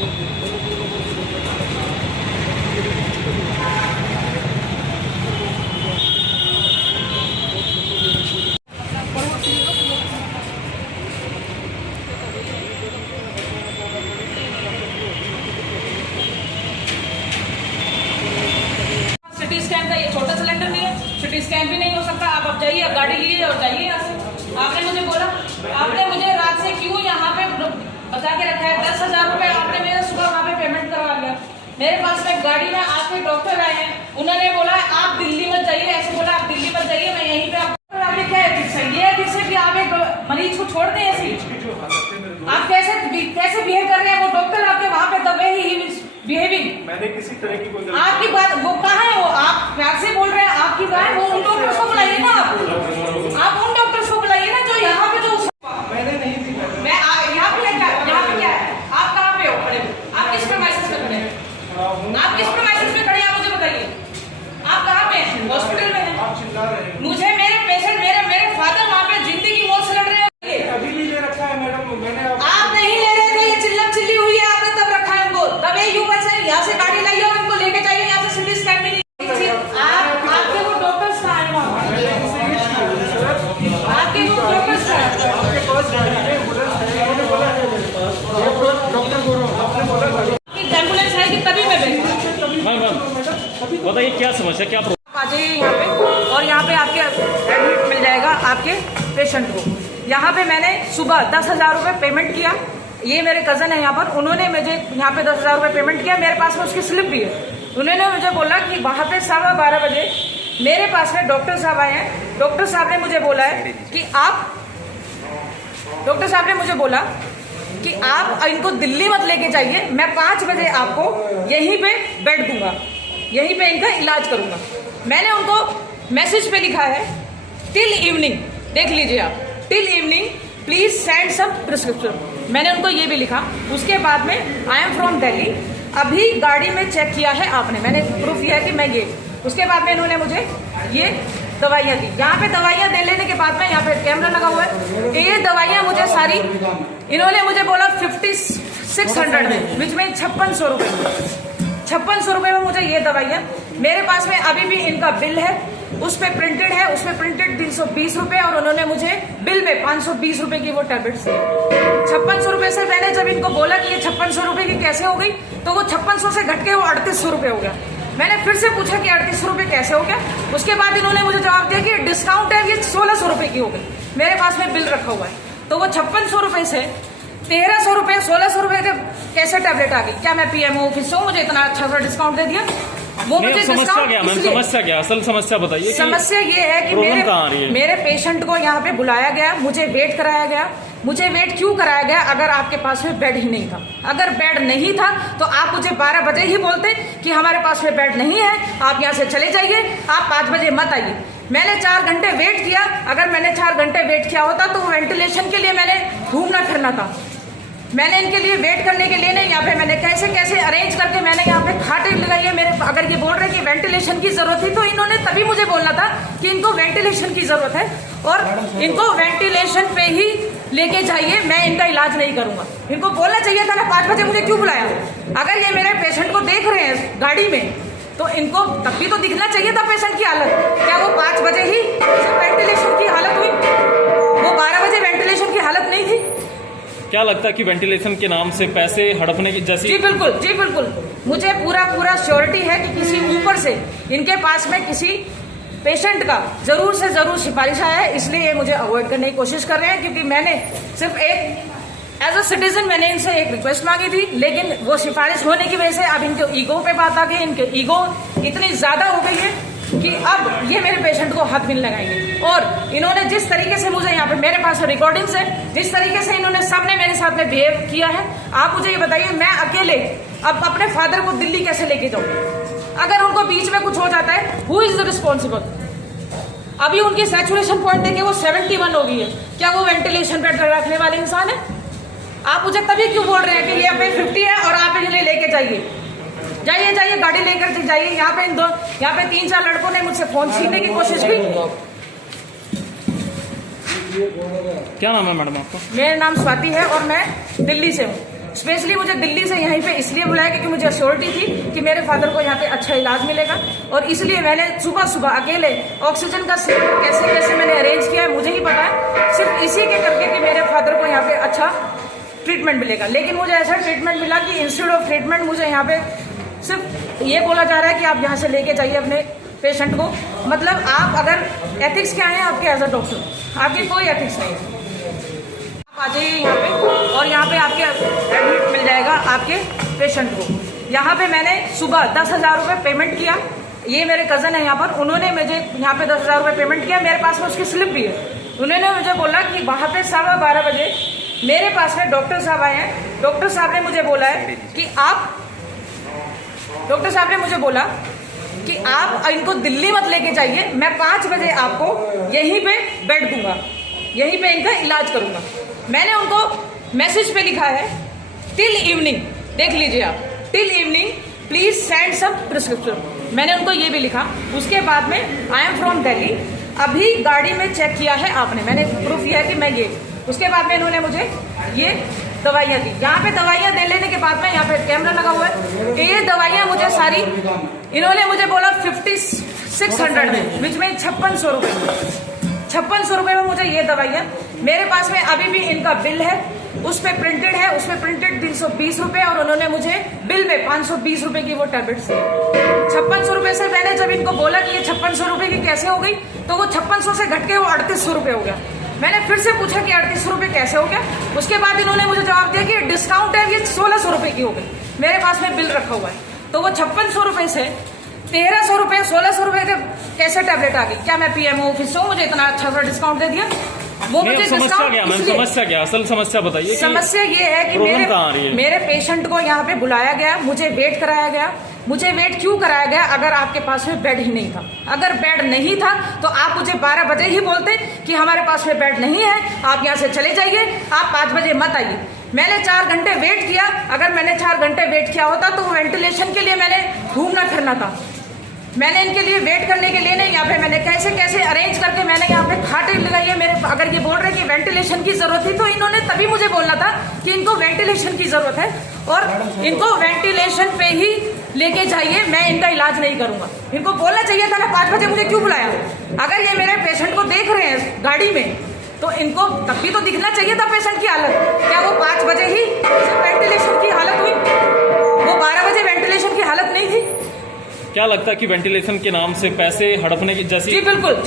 CT scan का ये छोटा सिलेंडर नहीं है, सिटी स्कैन भी नहीं हो सकता। आप अब जाइए, अब गाड़ी लीजिए और जाइए यहाँ से। आपने मुझे बोला, आपने मुझे रात से क्यों यहाँ पे बता के रखा है 10,000 रुपए आपने मेरा सुबह वहाँ पे पेमेंट करवा लिया। मेरे पास में गाड़ी में आपके डॉक्टर आए हैं, उन्होंने बोला आप दिल्ली मत जाइए, ऐसे बोला आप दिल्ली मत जाइए, मैं यहीं पे आपके क्या एथिक्स है? ये एथिक्स है कि आप एक मरीज को छोड़ दें ऐसे? आप कैसे बिहेव कर रहे हैं? वो डॉक्टर आपके वहाँ पे दबे ही बिहेविंग। मैंने किसी तरह की कोई आपकी बात वो कहाँ है? वो आप प्यार से बोल रहे हैं, आपकी बात वो उन डॉक्टर्स को बुलाइए ना, आप उन डॉक्टर्स को बुलाइए ना जो यहाँ पे जो मैंने नहीं दी। मैं यहाँ पे क्या है? आप कहाँ पे हो खड़े हो? आप किस प्रीमाइसेस में खड़े हैं? आप किस प्रीमाइसेस में खड़े हैं? आप मुझे बताइए, आप कहाँ पे हैं? हॉस्पिटल में हैं? आप चिल्ला रहे हैं। मुझे मेरे पेशेंट मेरे फादर वहाँ पे जिंदगी मौत से लड़ रहे हैं। अभी भी ले रखा है मैडम, मैंने आप नहीं ले रहे थे, ये चिल्लम चिल्ली हुई है, आपने तब रखा है इनको, तब ये यूं से यहाँ से गाड़ी लाइए और इनको लेके जाइए यहाँ से सिटी स्कैन में नहीं। आपके वो डॉक्टर्स कहाँ हैं वहाँ? आपके वो डॉक्टर्स कहाँ हैं? आपके पास गाड़ी है, डॉक्टर बोल रहा हूँ, आपने बोला एम्बुलेंस है कि तभी मैं भेजूँ। बताइए क्या समस्या, क्या आ जाइए यहाँ पे और यहाँ पे आपके एडमिट मिल जाएगा आपके पेशेंट को। यहाँ पे मैंने सुबह 10,000 रुपये पेमेंट किया, ये मेरे कज़न है यहाँ पर, उन्होंने मुझे यहाँ पे 10,000 रुपये पेमेंट किया, मेरे पास में उसकी स्लिप भी है। उन्होंने मुझे बोला कि वहाँ पे 12:15 बजे मेरे पास में डॉक्टर साहब आए हैं, डॉक्टर साहब ने मुझे बोला है कि डॉक्टर साहब ने मुझे बोला कि आप इनको दिल्ली मत लेके जाइए, मैं 5 बजे आपको यहीं पे बेड दूंगा, यहीं पे इनका इलाज करूंगा। मैंने उनको मैसेज पे लिखा है टिल इवनिंग, देख लीजिए आप, till evening please send some prescription. मैंने उनको ये भी लिखा। उसके बाद में आई एम फ्रॉम दिल्ली, अभी गाड़ी में चेक किया है आपने, मैंने प्रूफ किया है कि मैं ये। उसके बाद में इन्होंने मुझे ये दवाइयाँ दी। यहाँ पे दवाइयाँ दे लेने के बाद में यहाँ पे कैमरा लगा हुआ है, ये दवाइयाँ मुझे सारी इन्होंने मुझे बोला 5600 में, विच में 5600 रुपये, 5600 रुपये में मुझे ये दवाइयाँ। मेरे पास में अभी भी इनका बिल है, उस पर प्रिंटेड है, उसमें प्रिंटेड 320 रुपये और उन्होंने मुझे बिल में 520 रुपये की वो टैबलेट्स दी। 5600 रुपये से मैंने जब इनको बोला कि ये 5600 रुपये की कैसे हो गई, तो वो 5600 से घट के वो 3800 रुपये हो गया। मैंने फिर से पूछा कि 3800 रुपये कैसे हो गया। उसके बाद इन्होंने मुझे जवाब दिया कि डिस्काउंट है, ये 1600 रुपये की हो गई। मेरे पास में बिल रखा हुआ है, तो वो 5600 रुपये से 1300 रुपये 1600 रुपये के कैसे टैबलेट आ गई? क्या मैं पीएमओ ऑफिस हूँ, मुझे इतना अच्छा सा डिस्काउंट दे दिया? वो मुझे समस्या क्या मैम, समस्या क्या, असल समस्या बताइए। समस्या ये है कि मेरे पेशेंट को यहाँ पे बुलाया गया, मुझे वेट कराया गया। मुझे वेट क्यों कराया गया? अगर आपके पास में बेड ही नहीं था, अगर बेड नहीं था तो आप मुझे 12 बजे ही बोलते कि हमारे पास में बेड नहीं है, आप यहाँ से चले जाइए, आप 5 बजे मत आइए। मैंने 4 घंटे वेट किया। अगर मैंने 4 घंटे वेट किया होता तो वेंटिलेशन के लिए मैंने घूमना फिरना था। मैंने इनके लिए वेट करने के लिए नहीं, यहाँ पे मैंने कैसे कैसे अरेंज करके मैंने यहाँ पे खाटें लगाई है। मेरे अगर ये बोल रहे कि वेंटिलेशन की जरूरत थी तो इन्होंने तभी मुझे बोलना था कि इनको वेंटिलेशन की जरूरत है और इनको वेंटिलेशन पे ही लेके जाइए, मैं इनका इलाज नहीं करूंगा। इनको बोलना चाहिए था ना 5 बजे मुझे क्यों बुलाया? अगर ये मेरे पेशेंट को देख रहे हैं गाड़ी में तो इनको तब भी तो दिखना चाहिए था पेशेंट की हालत। क्या वो 5 बजे ही वेंटिलेशन की हालत हुई? वो 12 बजे वेंटिलेशन की हालत नहीं थी? क्या लगता है कि वेंटिलेशन के नाम से पैसे हड़पने की जैसी? जी बिल्कुल, जी बिल्कुल। मुझे पूरा श्योरिटी है कि किसी ऊपर से इनके पास में किसी पेशेंट का जरूर से जरूर सिफारिश आया है, इसलिए ये मुझे अवॉइड करने की कोशिश कर रहे हैं। क्योंकि मैंने सिर्फ एक एज अ सिटीजन मैंने इनसे एक रिक्वेस्ट मांगी थी, लेकिन वो सिफारिश होने की वजह से अब इनके ईगो पे बात आ गई। इनके ईगो इतनी ज्यादा हो गई है कि अब ये मेरे पेशेंट को हाथ भी नहीं लगाएंगे। और इन्होंने जिस तरीके से मुझे यहाँ पे मेरे पास रिकॉर्डिंग्स है, जिस तरीके से इन्होंने सबने मेरे साथ में बिहेव किया है, आप मुझे ये बताइए मैं अकेले अब अपने फादर को दिल्ली कैसे लेके जाऊँ? अगर उनको बीच में कुछ हो जाता है, हु इज रिस्पॉन्सिबल? अभी उनकी सैचुरेशन पॉइंट देखिए वो 71 हो गई है। क्या वो वेंटिलेशन बेड रखने वाले इंसान है? आप मुझे तभी क्यों बोल रहे हैं कि ये पे 50 है और आप इन्हें लेके जाइए, जाइए जाइए गाड़ी लेकर जाइए? यहाँ पे 3-4 लड़कों ने मुझसे फोन छीनने की कोशिश की। क्या नाम है मैडम आपका? मेरा नाम स्वाति है और मैं दिल्ली से हूँ। स्पेशली मुझे दिल्ली से यहीं पे इसलिए बुलाया क्योंकि मुझे अश्योरिटी थी कि मेरे फादर को यहाँ पे अच्छा इलाज मिलेगा, और इसलिए मैंने सुबह सुबह अकेले ऑक्सीजन का सिलेंडर कैसे कैसे मैंने अरेंज किया है मुझे ही पता है, सिर्फ इसी के करके कि मेरे फादर को यहाँ पे अच्छा ट्रीटमेंट मिलेगा। लेकिन मुझे ऐसा ट्रीटमेंट मिला कि इंस्टेड ऑफ ट्रीटमेंट मुझे यहाँ पे सिर्फ ये बोला जा रहा है कि आप यहाँ से लेके जाइए अपने पेशेंट को। मतलब आप अगर एथिक्स क्या है आपके एज अ डॉक्टर, आपकी कोई एथिक्स नहीं है। आप आ जाइए यहाँ पे और यहाँ पे आपके एडमिट मिल जाएगा आपके पेशेंट को। यहाँ पे मैंने सुबह 10,000 रुपये पेमेंट किया, ये मेरे कज़न है यहाँ पर, उन्होंने मुझे यहाँ पे 10,000 रुपये पेमेंट किया, मेरे पास में उसकी स्लिप भी है। उन्होंने मुझे बोला कि वहाँ पे 12:15 बजे मेरे पास में डॉक्टर साहब आए हैं, डॉक्टर साहब ने मुझे बोला है कि डॉक्टर साहब ने मुझे बोला कि आप इनको दिल्ली मत लेके जाइए, मैं 5 बजे आपको यहीं पे बेड दूंगा, यहीं पे इनका इलाज करूंगा। मैंने उनको मैसेज पे लिखा है टिल इवनिंग, देख लीजिए आप, till evening please send some prescription, मैंने उनको ये भी लिखा। उसके बाद में आई एम फ्रॉम दिल्ली, अभी गाड़ी में चेक किया है आपने, मैंने प्रूफ किया है कि मैं ये। उसके बाद में इन्होंने मुझे ये दवाइयाँ दी। यहाँ पे दवाइयाँ दे लेने के बाद में यहाँ पे कैमरा लगा हुआ है, ये दवाइयाँ मुझे सारी इन्होंने मुझे बोला 5600 में, विच में 5600 रुपये, 5600 रुपये में मुझे ये दवाइयाँ। मेरे पास में अभी भी इनका बिल है, उस पर प्रिंटेड है, उस पर प्रिंटेड 320 रुपये, और उन्होंने मुझे बिल में 520 रुपये की वो टैबलेट्स दी। 5600 रुपये से मैंने जब इनको बोला कि ये 5600 रुपये की कैसे हो गई, तो वो 5600 से घट के वो 3800 रुपये हो गया। मैंने फिर से पूछा कि 3800 रुपये कैसे हो गया, उसके बाद इन्होंने मुझे जवाब दिया कि डिस्काउंट है, ये 1600 रुपये की हो गई। मेरे पास में बिल रखा हुआ है, तो वो 5600 रुपये से 1300 रुपये 1600 रुपये के कैसे टैबलेट आ गई? क्या मैं पीएमओ ऑफिस हूँ, मुझे इतना अच्छा सा डिस्काउंट दे दिया? वो मुझे समस्या क्या, असल समस्या बताइए। समस्या ये है कि मेरे पेशेंट को यहाँ पे बुलाया गया, मुझे वेट कराया गया। मुझे वेट क्यों कराया गया? अगर आपके पास में बेड ही नहीं था, अगर बेड नहीं था तो आप मुझे 12 बजे ही बोलते कि हमारे पास में बेड नहीं है, आप यहाँ से चले जाइए, आप 5 बजे मत आइए। मैंने 4 घंटे वेट किया, अगर मैंने 4 घंटे वेट किया होता तो वेंटिलेशन के लिए मैंने घूमना फिरना था। मैंने इनके लिए वेट करने के लिए नहीं, यहाँ पे मैंने कैसे कैसे अरेंज करके मैंने यहाँ पे खाटे लगाई है। मेरे अगर ये बोल रहे कि वेंटिलेशन की जरूरत थी तो इन्होंने तभी मुझे बोलना था कि इनको वेंटिलेशन की जरूरत है और इनको वेंटिलेशन पे ही लेके जाइए, मैं इनका इलाज नहीं करूंगा। इनको बोलना चाहिए था ना 5 बजे मुझे क्यों बुलाया? अगर ये मेरे पेशेंट को देख रहे हैं गाड़ी में तो इनको तब भी तो दिखना चाहिए था पेशेंट की हालत। क्या वो 5 बजे ही वेंटिलेशन की हालत हुई? वो 12 बजे वेंटिलेशन की हालत नहीं थी? क्या लगता है कि वेंटिलेशन के नाम से पैसे हड़पने की जैसी? जी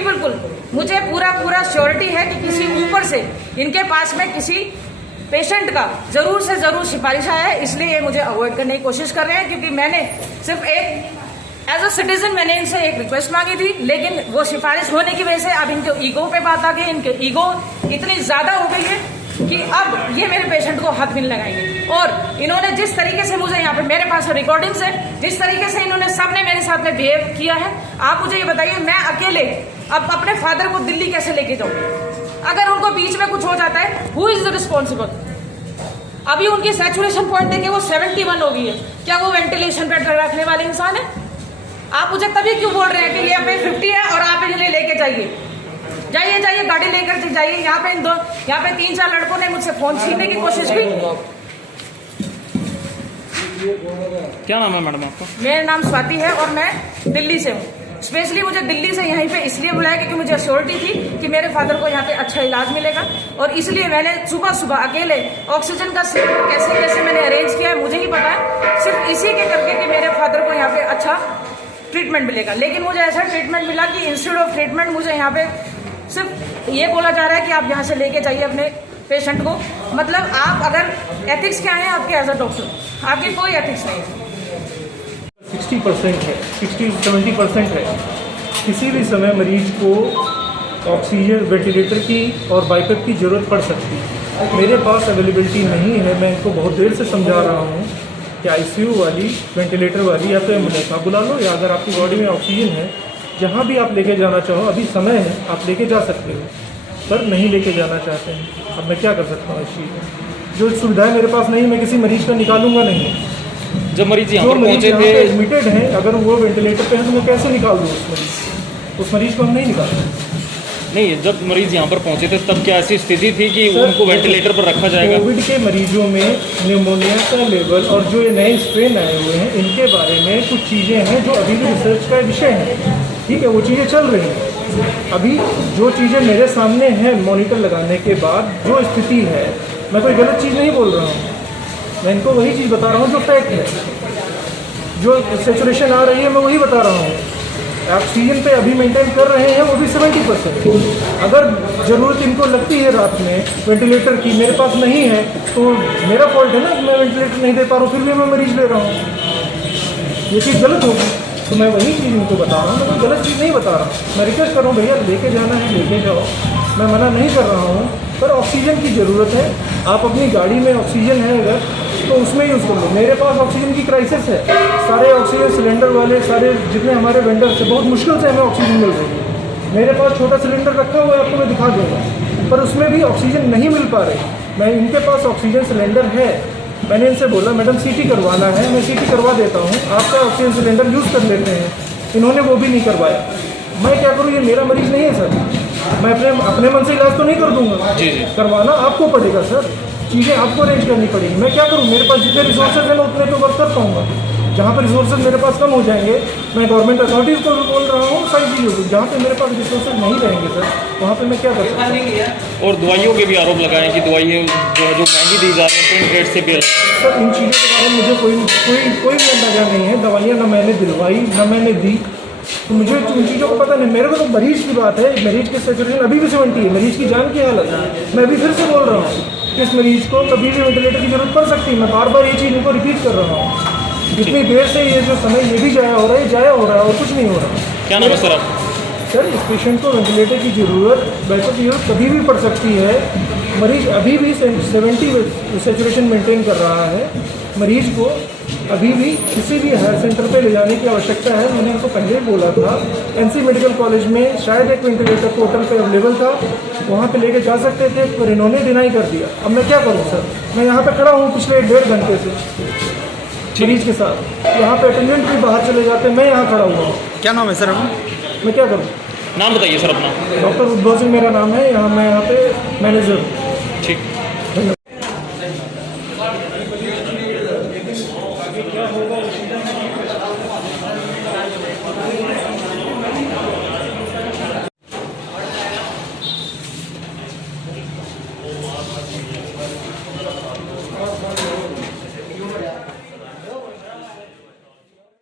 बिल्कुल, मुझे पूरा श्योरिटी है कि किसी ऊपर से इनके पास में किसी पेशेंट का जरूर से जरूर सिफारिश आया है, इसलिए ये मुझे अवॉइड करने की कोशिश कर रहे हैं। क्योंकि मैंने सिर्फ एक एज अ सिटीजन मैंने इनसे एक रिक्वेस्ट मांगी थी, लेकिन वो सिफारिश होने की वजह से अब इनके ईगो पे बात आ गई। इनके ईगो इतनी ज्यादा हो गई है कि अब ये मेरे पेशेंट को हाथ भी नहीं लगाएंगे। और इन्होंने जिस तरीके से मुझे यहाँ पे मेरे पास रिकॉर्डिंग्स है, जिस तरीके से इन्होंने सबने मेरे साथ में बिहेव किया है, आप मुझे ये बताइए मैं अकेले अब अपने फादर को दिल्ली कैसे लेके जाऊँ? अगर उनको बीच में कुछ हो जाता है, हु इज द रिस्पॉन्सिबल? अभी उनकी सैचुरेशन पॉइंट देंगे वो 71 हो गई है, क्या वो वेंटिलेशन पे रखने वाले इंसान है? आप मुझे तभी क्यों बोल रहे हैं कि ये पे 50 है और आप इन्हें लेके जाइए, जाइए गाड़ी लेकर जाइए। यहाँ पे 3-4 लड़कों ने मुझसे फोन छीनने की कोशिश की। क्या नाम है मैडम आपका? मेरा नाम स्वाति है और मैं दिल्ली से हूँ। स्पेशली मुझे दिल्ली से यहीं पे इसलिए बुलाया क्योंकि मुझे अश्योरिटी थी कि मेरे फादर को यहाँ पे अच्छा इलाज मिलेगा, और इसलिए मैंने सुबह सुबह अकेले ऑक्सीजन का सिलेंडर कैसे कैसे मैंने अरेंज किया है मुझे ही पता है, सिर्फ इसी के करके कि मेरे फादर को यहाँ पे अच्छा ट्रीटमेंट मिलेगा। लेकिन मुझे ऐसा ट्रीटमेंट मिला कि इंस्टेड ऑफ ट्रीटमेंट मुझे यहाँ पे सिर्फ ये बोला जा रहा है कि आप यहाँ से लेके जाइए अपने पेशेंट को। मतलब आप अगर एथिक्स क्या है आपके एज अ डॉक्टर, आपकी कोई एथिक्स नहीं है। 60% है, 60-70% है। किसी भी समय मरीज को ऑक्सीजन वेंटिलेटर की और बाइपेप की ज़रूरत पड़ सकती है। मेरे पास अवेलेबिलिटी नहीं है। मैं इनको बहुत देर से समझा रहा हूँ कि आईसीयू वाली, वेंटिलेटर वाली या तो एम्बुलेंस आप बुला लो, या अगर आपकी बॉडी में ऑक्सीजन है जहाँ भी आप लेके जाना चाहो, अभी समय है, आप लेके जा सकते हो, पर नहीं लेके जाना चाहते हैं। अब मैं क्या कर सकता हूँ इस चीज़ में? जो सुविधाएं मेरे पास नहीं, मैं किसी मरीज का निकालूंगा नहीं। जब मरीज यहाँ जो पर मरीज पहुंचे यहाँ थे, पे एडमिटेड हैं, अगर वो वेंटिलेटर पे है तो मैं कैसे निकाल दूँ उस मरीज को? उस मरीज को हम नहीं निकालते। नहीं, जब मरीज यहाँ पर पहुंचे थे तब क्या ऐसी स्थिति थी कि सर, उनको वेंटिलेटर पर रखा जाएगा? कोविड के मरीजों में निमोनिया का लेवल और जो ये नए स्ट्रेन आए हुए हैं इनके बारे में कुछ चीज़ें हैं जो अभी भी रिसर्च का विषय है। ठीक है, वो चीज़ें चल रही हैं। अभी जो चीज़ें मेरे सामने हैं मॉनिटर लगाने के बाद जो स्थिति है, मैं कोई गलत चीज़ नहीं बोल रहा हूँ, मैं इनको वही चीज़ बता रहा हूँ जो फैक्ट है। जो सेचुरेशन आ रही है मैं वही बता रहा हूँ। ऑक्सीजन पे अभी मेंटेन कर रहे हैं, वो भी 70%। अगर ज़रूरत इनको लगती है रात में वेंटिलेटर की, मेरे पास नहीं है, तो मेरा फॉल्ट है ना कि मैं वेंटिलेटर नहीं दे पा रहा हूँ, फिर भी मैं मरीज ले रहा हूँ। ये चीज़ गलत होगी, तो मैं वही चीज़ इनको बता रहा हूँ, मैं कोई गलत चीज़ नहीं बता रहा। मैं रिक्वेस्ट कर रहा हूँ, भैया लेके जाना है लेके जाओ, मैं मना नहीं कर रहा हूँ, पर ऑक्सीजन की ज़रूरत है। आप अपनी गाड़ी में ऑक्सीजन है अगर तो उसमें यूज़ कर लो। मेरे पास ऑक्सीजन की क्राइसिस है, सारे ऑक्सीजन सिलेंडर वाले सारे जितने हमारे वेंडर्स हैं, बहुत मुश्किल से हमें ऑक्सीजन मिल रही है। मेरे पास छोटा सिलेंडर रखा हुआ है, आपको मैं दिखा दूँगा, पर उसमें भी ऑक्सीजन नहीं मिल पा रही। मैं इनके पास ऑक्सीजन सिलेंडर है, मैंने इनसे बोला मैडम सीटी करवाना है, मैं सीटी करवा देता हूँ, आपका ऑक्सीजन सिलेंडर यूज़ कर लेते हैं। इन्होंने वो भी नहीं करवाया। मैं क्या करूँ, ये मेरा मरीज़ नहीं है सर, मैं अपने मन से इलाज तो नहीं कर दूंगा। जी जी, करवाना आपको पड़ेगा सर, चीज़ें आपको अरेंज करनी पड़ेगी। मैं क्या करूँ, मेरे पास जितने रिसोर्सेज हैं मैं उतने पे वर्क कर पाऊँगा। जहाँ पर रिसोर्सेज मेरे पास कम हो जाएंगे, मैं गवर्नमेंट अथॉरिटीज़ को भी बोल रहा हूँ, सारी चीज़ों को। जहाँ पे मेरे पास रिसोर्सेज नहीं रहेंगे सर, वहाँ पे मैं क्या कर सकता हूँ। और दवाइयों के भी आरोप लगाए कि दवाइयाँ जो है जो महंगी दी जा रही हैं प्रिंट रेट से भी अलग। सर इन चीज़ों के बारे में मुझे कोई भी अंदाजा नहीं है। दवाइयाँ ना मैंने दिलवाई ना मैंने दी, तो मुझे उन चीज़ों को पता नहीं। मेरे को तो मरीज की बात है, मरीज की सेचुरेशन अभी भी 70 है, मरीज की जान की हालत है। मैं अभी फिर से बोल रहा हूँ कि इस मरीज को कभी भी वेंटिलेटर की जरूरत पड़ सकती है। मैं बार बार ये चीज़ इनको रिपीट कर रहा हूँ। इतनी देर से ये जो समय ये भी जाया हो रहा है, जाया हो रहा है और कुछ नहीं हो रहा। क्या नाम है सर आप? सर इस पेशेंट को वेंटिलेटर की ज़रूरत वैसे की जरूरत कभी भी पड़ सकती है। मरीज अभी भी 70 सेचुरेशन मेंटेन कर रहा है। मरीज को अभी भी किसी भी हायर सेंटर पे ले जाने की आवश्यकता है। मैंने उनको पहले ही बोला था, एनसी मेडिकल कॉलेज में शायद एक वेंटिलेटर पोर्टल पे अवेलेबल था, वहाँ पे लेके जा सकते थे, पर इन्होंने डिनाई कर दिया। अब मैं क्या करूँ सर, मैं यहाँ पे खड़ा हूँ पिछले 1.5 घंटे से मरीज के साथ। यहाँ पे अटेंडेंट भी बाहर चले जाते हैं, मैं यहाँ खड़ा हुआ हूँ। क्या नाम है सर आपका? मैं क्या करूँ? नाम बताइए सर अपना। डॉक्टर उद्भव सिंह मेरा नाम है, मैं यहाँ पे मैनेजर हूँ। ठीक।